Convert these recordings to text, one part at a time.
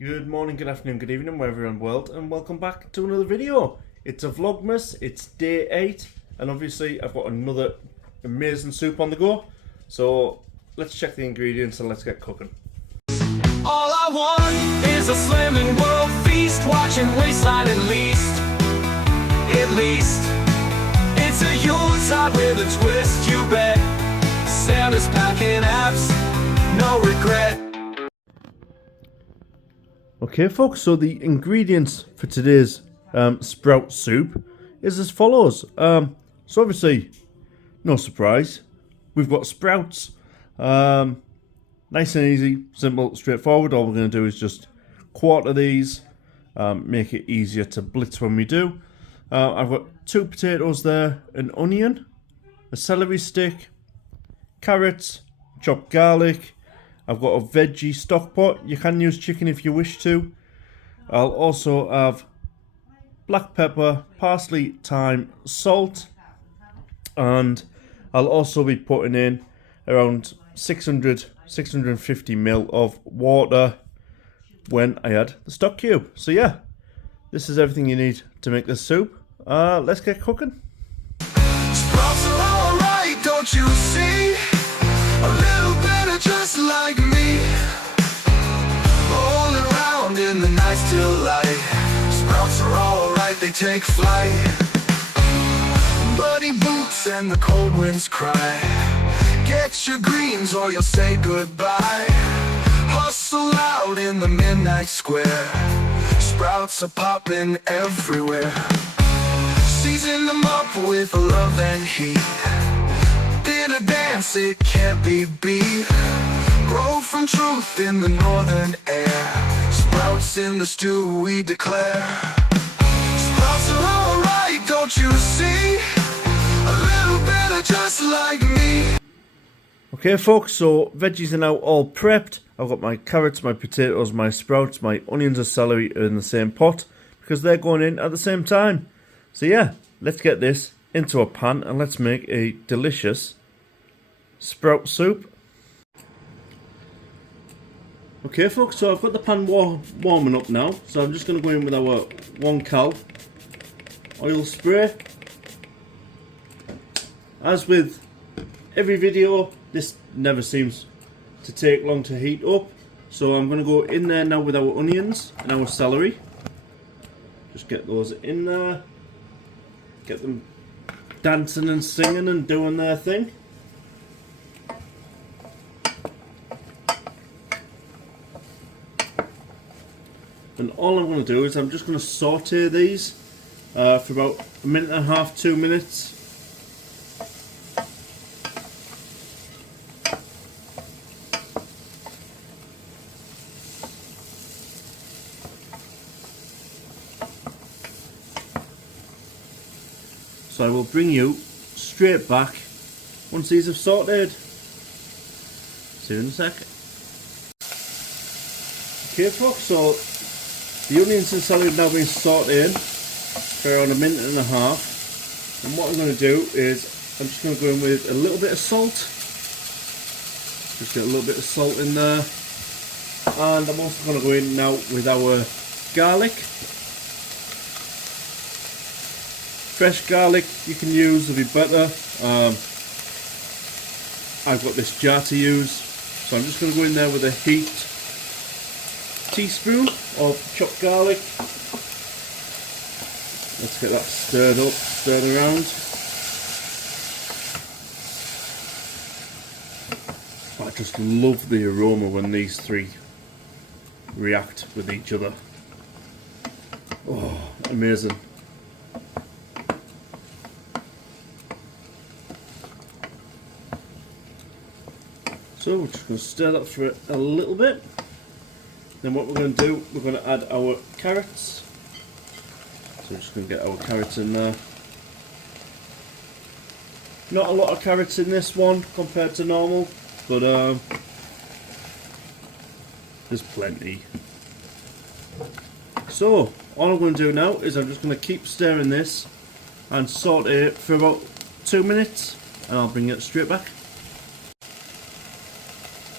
Good morning, good afternoon, good evening, wherever you're in the world, and welcome back to another video. It's a Vlogmas, it's day 8, and obviously I've got another amazing soup on the go. So let's check the ingredients and let's get cooking. All I want is a slim and world feast, watching waistline at least. It's a Yuletide with a twist, you bet. Santa's packing apps, no regret. Okay folks, so the ingredients for today's sprout soup is as follows. So obviously, no surprise, we've got sprouts. Nice and easy, simple, straightforward. All we're going to do is just quarter these, make it easier to blitz when we do. I've got 2 potatoes there, an onion, a celery stick, carrots, chopped garlic. I've got a veggie stock pot. You can use chicken if you wish to. I'll also have black pepper, parsley, thyme, salt, and I'll also be putting in around 650 ml of water when I add the stock cube. So yeah, this is everything you need to make this soup. Let's get cooking. Sprouts are alright, don't you see? A little bit of just like me, rolling around in the night still light. Sprouts are alright, they take flight. Muddy boots and the cold winds cry. Get your greens or you'll say goodbye. Hustle out in the midnight square. Sprouts are popping everywhere. Season them up with love and heat. A dance, it can't be beat. Grow from truth in the northern air. Sprouts in the stew we declare. Sprouts are alright, don't you see? A little bit of just like me. Okay folks, so veggies are now all prepped. I've got my carrots, my potatoes, my sprouts, my onions and celery in the same pot because they're going in at the same time. So yeah, let's get this into a pan and let's make a delicious sprout soup. Okay folks, so I've got the pan warming up now, so I'm just going to go in with our 1 cal oil spray. As with every video, this never seems to take long to heat up, so I'm going to go in there now with our onions and our celery. Just get those in there, get them dancing and singing and doing their thing. And all I'm going to do is I'm just going to saute these for about 1.5 minutes, 2 minutes. So I will bring you straight back once these have sauteed. See you in a sec. Okay folks, so the onions and celery have now been sauteed for around 1.5 minutes. And what I'm going to do is I'm just going to go in with a little bit of salt. Just get a little bit of salt in there. And I'm also going to go in now with our garlic. Fresh garlic you can use, will be better. I've got this jar to use. So I'm just going to go in there with a heaped teaspoon of chopped garlic. Let's get that stirred up, stirred around. I just love the aroma when these 3 react with each other. Oh, amazing. So we're just going to stir that for a little bit. Then what we're going to do, we're going to add our carrots. So we're just going to get our carrots in there. Not a lot of carrots in this one compared to normal, but there's plenty. So all I'm going to do now is I'm just going to keep stirring this and saute it for about 2 minutes, and I'll bring it straight back.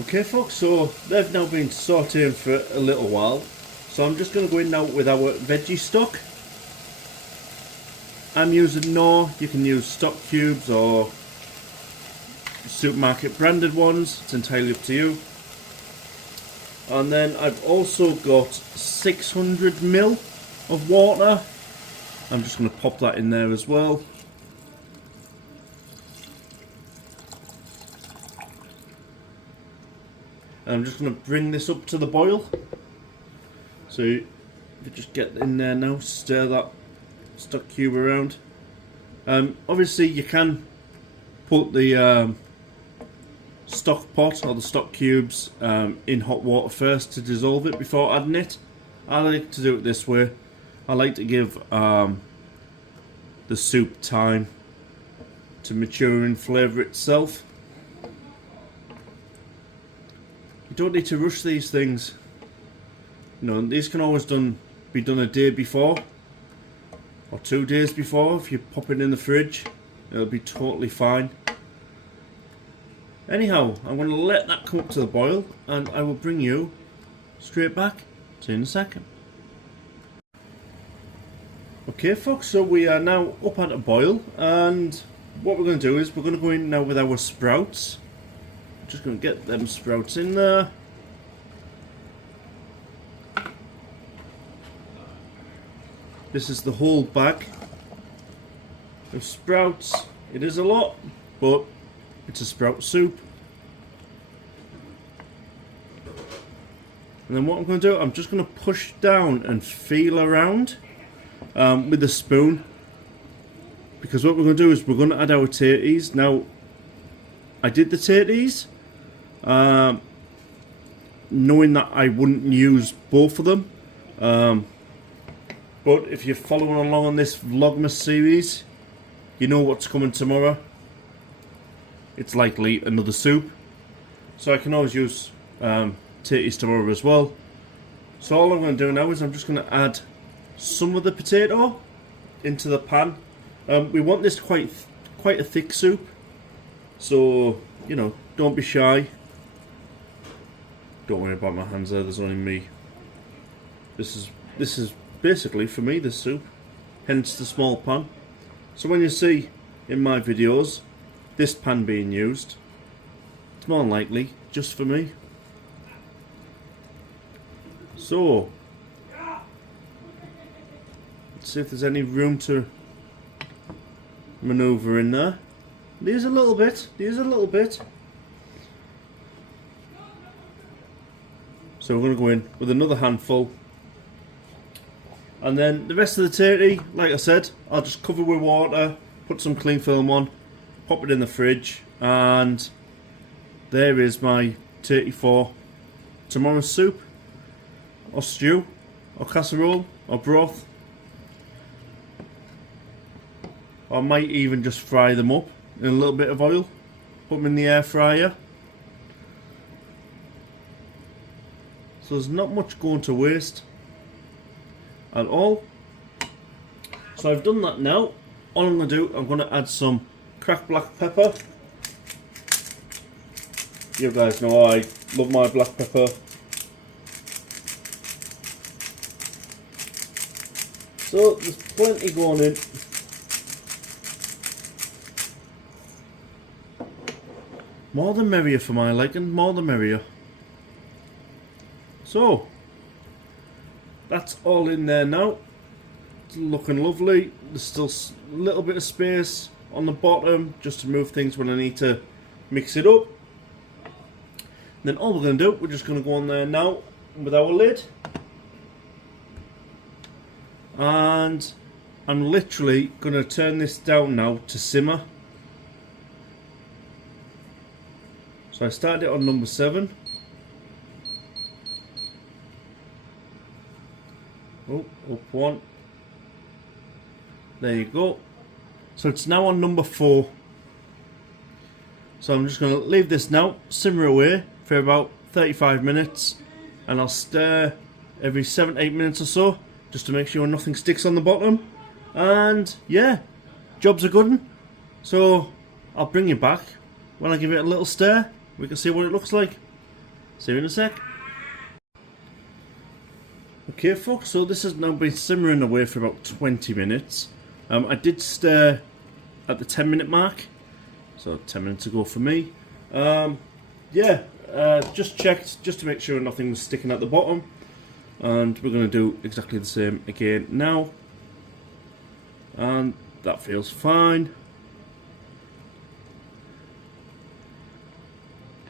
Okay folks, so they've now been sauteing for a little while. So I'm just going to go in now with our veggie stock. I'm using Knorr. You can use stock cubes or supermarket branded ones. It's entirely up to you. And then I've also got 600 ml of water. I'm just going to pop that in there as well. And I'm just going to bring this up to the boil. So if you just get in there now, stir that stock cube around. Obviously you can put the stock pot or the stock cubes in hot water first to dissolve it before adding it. I like to do it this way. I like to give the soup time to mature in flavour itself. You don't need to rush these things. You know, these can always be done a day before or 2 days before. If you pop it in the fridge, it'll be totally fine. Anyhow, I'm going to let that come up to the boil and I will bring you straight back. See you in a second. Okay folks, so we are now up at a boil, and what we're going to do is we're going to go in now with our sprouts. Just going to get them sprouts in there. This is the whole bag of sprouts. It is a lot, but it's a sprout soup. And then what I'm going to do, I'm just going to push down and feel around with the spoon, because what we're going to do is we're going to add our tatties. Now, I did the tatties knowing that I wouldn't use both of them, but if you're following along on this Vlogmas series, you know what's coming tomorrow. It's likely another soup, so I can always use tatties tomorrow as well. So all I'm going to do now is I'm just going to add some of the potato into the pan. We want this quite a thick soup, so you know, don't be shy. Don't worry about my hands there, there's only me. This is basically for me, this soup, hence the small pan. So when you see in my videos this pan being used, it's more than likely just for me. So let's see if there's any room to manoeuvre in there. There's a little bit, So we're going to go in with another handful. And then the rest of the tatty, like I said, I'll just cover with water, put some cling film on, pop it in the fridge, and there is my tatty for tomorrow's soup, or stew, or casserole, or broth. I might even just fry them up in a little bit of oil, put them in the air fryer. So there's not much going to waste at all. So I've done that now. All I'm going to do, I'm going to add some cracked black pepper. You guys know I love my black pepper. So there's plenty going in. More the merrier for my liking, more the merrier. So that's all in there now. It's looking lovely. There's still a little bit of space on the bottom just to move things when I need to mix it up. Then all we're going to do, we're just going to go on there now with our lid. And I'm literally going to turn this down now to simmer. So I started it on number 7. Oh, up one. There you go. So it's now on number 4. So I'm just going to leave this now, simmer away for about 35 minutes. And I'll stir every 7-8 minutes or so, just to make sure nothing sticks on the bottom. And yeah, job's a good one. So I'll bring you back when I give it a little stir. We can see what it looks like. See you in a sec. Okay folks, so this has now been simmering away for about 20 minutes. I did stir at the 10-minute mark, so 10 minutes ago for me. Just checked just to make sure nothing was sticking at the bottom, and we're going to do exactly the same again now, and that feels fine.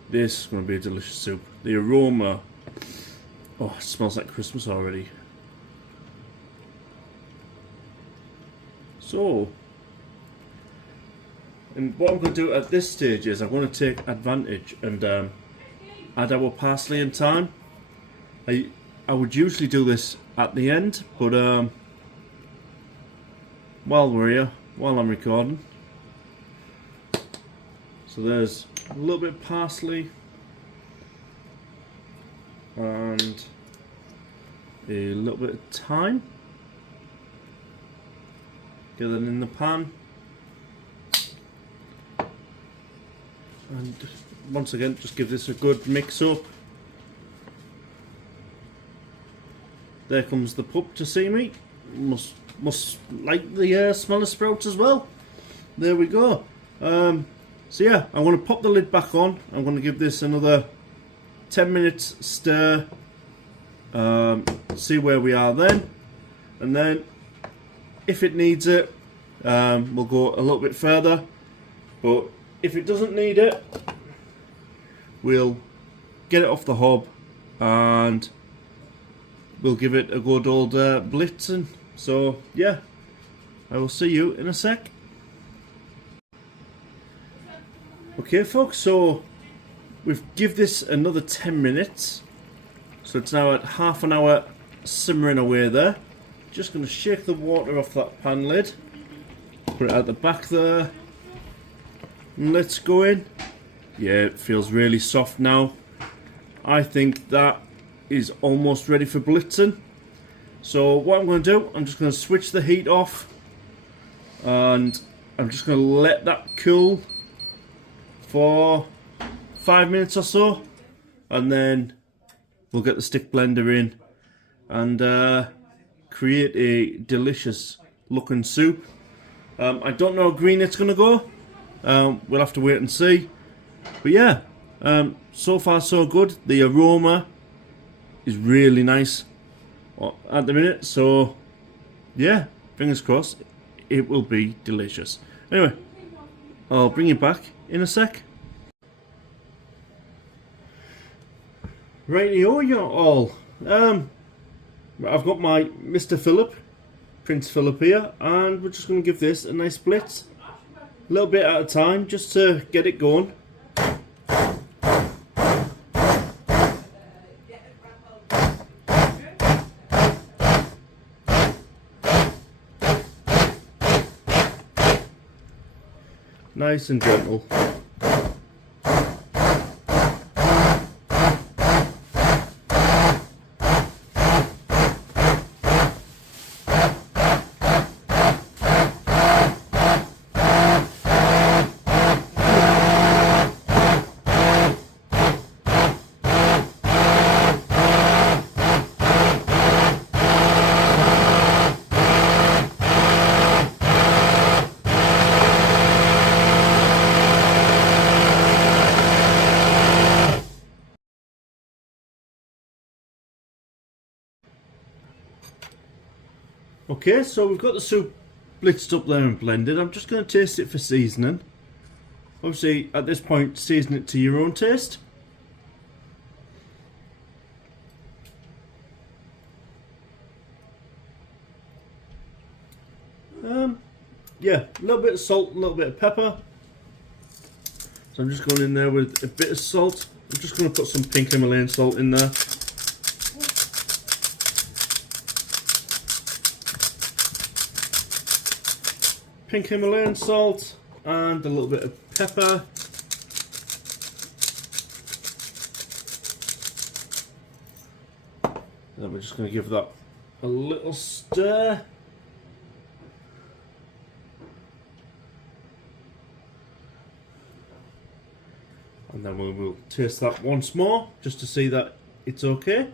This is going to be a delicious soup. The aroma, oh, it smells like Christmas already. So, and what I'm going to do at this stage is I'm going to take advantage and add our parsley and thyme. I would usually do this at the end, but while we're here, while I'm recording. So there's a little bit of parsley and a little bit of thyme. Get that in the pan, and once again just give this a good mix up. There comes the pup to see me. Must like the smell of sprouts as well. There we go. So yeah, I'm going to pop the lid back on. I'm going to give this another 10 minutes stir. See where we are then, and then if it needs it, we'll go a little bit further, but if it doesn't need it, we'll get it off the hob and we'll give it a good old blitzing. So yeah, I will see you in a sec. Okay folks, so we've give this another 10 minutes, so it's now at half an hour simmering away there. Just going to shake the water off that pan lid, put it at the back there, and let's go in. Yeah, it feels really soft now. I think that is almost ready for blitzing. So what I'm going to do, I'm just going to switch the heat off, and I'm just going to let that cool for 5 minutes or so, and then we'll get the stick blender in and create a delicious looking soup. I don't know how green it's going to go. We'll have to wait and see. But yeah, so far so good. The aroma is really nice at the minute. So yeah, fingers crossed it will be delicious. Anyway, I'll bring you back in a sec. Rightio, you're all. I've got my Mr. Philip, Prince Philip here, and we're just going to give this a nice blitz. A little bit at a time, just to get it going. Nice and gentle. Okay, so we've got the soup blitzed up there and blended. I'm just going to taste it for seasoning. Obviously, at this point, season it to your own taste. Yeah, a little bit of salt, a little bit of pepper. So I'm just going in there with a bit of salt. I'm just going to put some pink Himalayan salt in there. Pink Himalayan salt and a little bit of pepper. Then we're just going to give that a little stir. And then we will taste that once more, just to see that it's okay.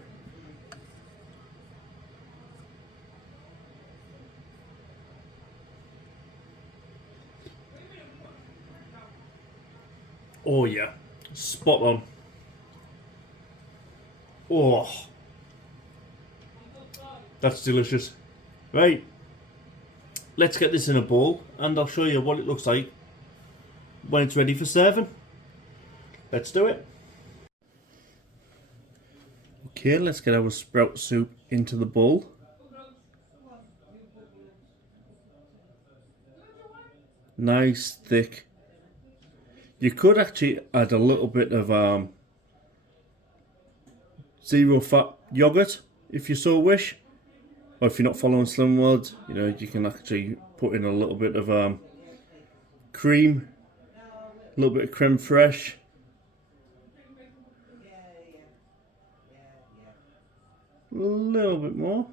Oh yeah, spot on. Oh, that's delicious. Right, let's get this in a bowl and I'll show you what it looks like when it's ready for serving. Let's do it. Okay, let's get our sprout soup into the bowl. Nice thick. You could actually add a little bit of zero fat yogurt if you so wish, or if you're not following Slim World, you know, you can actually put in a little bit of cream, a little bit of creme fraiche. A little bit more.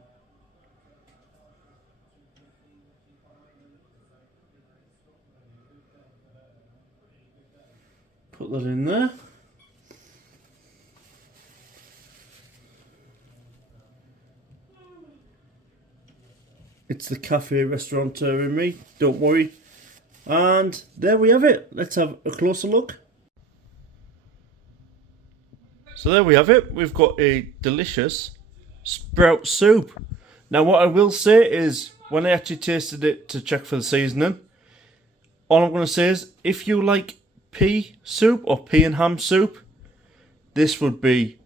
Put that in there. It's the cafe restaurateur in me, don't worry. And there we have it. Let's have a closer look. So there we have it. We've got a delicious sprout soup. Now what I will say is, when I actually tasted it to check for the seasoning, all I'm going to say is, if you like pea soup or pea and ham soup, this would be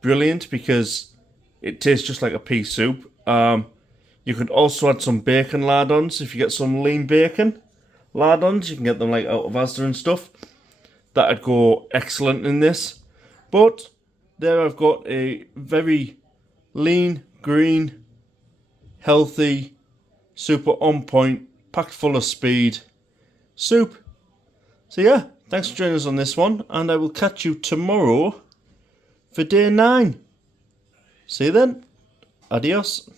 brilliant because it tastes just like a pea soup. You could also add some bacon lard-ons. If you get some lean bacon lard-ons, you can get them like out of Asda and stuff. That'd go excellent in this. But there I've got a very lean, green, healthy, super on point, packed full of speed soup. So yeah, thanks for joining us on this one, and I will catch you tomorrow for day 9. See you then. Adios.